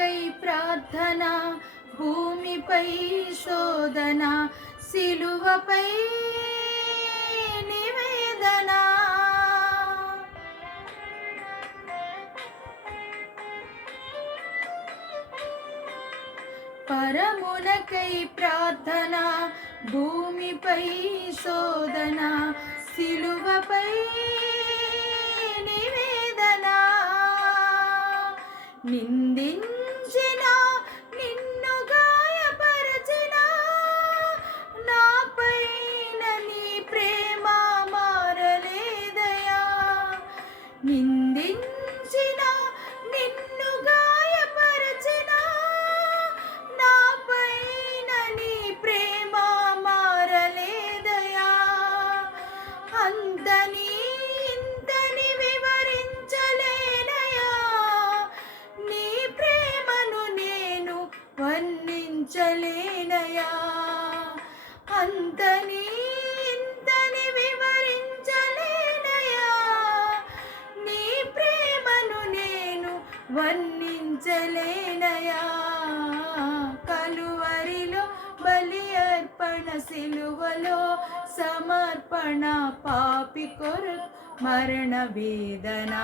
పరమునకై ప్రార్థన, భూమిపై శోధన, సిలువపై నివేదన. పరమునకై ప్రార్థన, భూమిపై శోధన, సిలువపై నివేదన. నిందించిన, నిన్ను గాయపరచిన, నాపైన నీ ప్రేమ మారలేదయా. నిందించిన, నిన్ను గాయపరచిన, నాపైన నీ ప్రేమ మారలేదయా. అంతని ఇంతని వివరించలేనయా, నీ ప్రేమను నేను వర్ణించలేనయా. అంతని ఇంతని వివరించలేనయా, నీ ప్రేమను నేను వర్ణించలేనయా. కలువరిలో బలి అర్పణ, సిలువలో సమర్పణ, పాపి కొరకు మరణ వేదన.